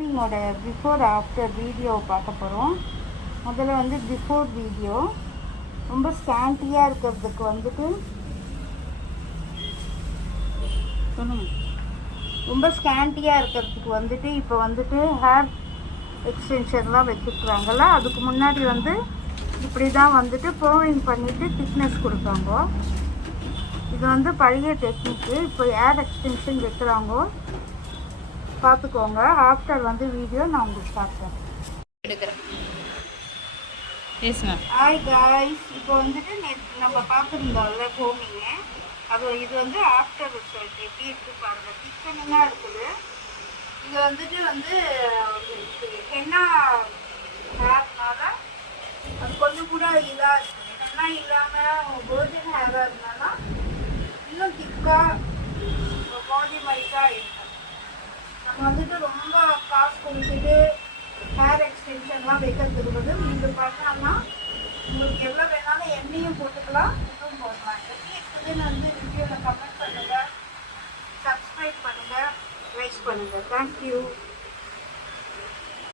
என்னோட before after video பார்க்க போகிறோம். முதல்ல வந்து பிஃபோர் வீடியோ ரொம்ப ஸ்கேண்டியாக இருக்கிறதுக்கு வந்துட்டு ரொம்ப ஸ்கேண்டியாக இருக்கிறதுக்கு வந்துட்டு இப்போ வந்துட்டு ஹேர் எக்ஸ்டென்ஷன்லாம் வச்சுருக்குறாங்கல்ல. அதுக்கு முன்னாடி வந்து இப்படி தான் வந்துட்டு ப்ரோவிங் பண்ணிவிட்டு திக்னஸ் கொடுப்பாங்க. இது வந்து பழைய டெக்னிக்கு. இப்போ ஹேர் எக்ஸ்டென்ஷன் வைக்கிறாங்க, பார்த்துக்கோங்க. ஆஃப்டர் வந்து வீடியோ நான் உங்களுக்கு காட்டுறேன். ஹாய் காய்ஸ், இப்போ வந்துட்டு நம்ம பார்த்துருந்தோம்ல கோமிங்க, அது இது வந்து ஆஃப்டர் ரிசல்ட் எப்படி இருக்குது பாருங்கள். திக்கனிங்காக இருக்குது. இது வந்துட்டு ஹென்னா ஹேர்னால அது கொஞ்சம் கூட இதாக இருக்குது. ஹென்னா இல்லாமல் கோல்டன் ஹேராக இருந்தாலும் இன்னும் திக்காக பாடி மைட்டாக இருக்கும். நம்ம வந்துட்டு ரொம்ப காசு கொடுத்துட்டு ஹேர் எக்ஸ்டென்ஷன்லாம் வைக்கிறதுக்கு வந்து நீங்கள் பண்ணாங்கன்னா உங்களுக்கு எவ்வளோ வேணாலும் எண்ணெயும் போட்டுக்கலாம், இதுவும் போடலாம். எப்படி இருக்குதுன்னு வந்து ரிவ்யூவில் கமெண்ட் பண்ணுங்கள், சப்ஸ்கிரைப் பண்ணுங்கள், லைக் பண்ணுங்கள். தேங்க்யூ.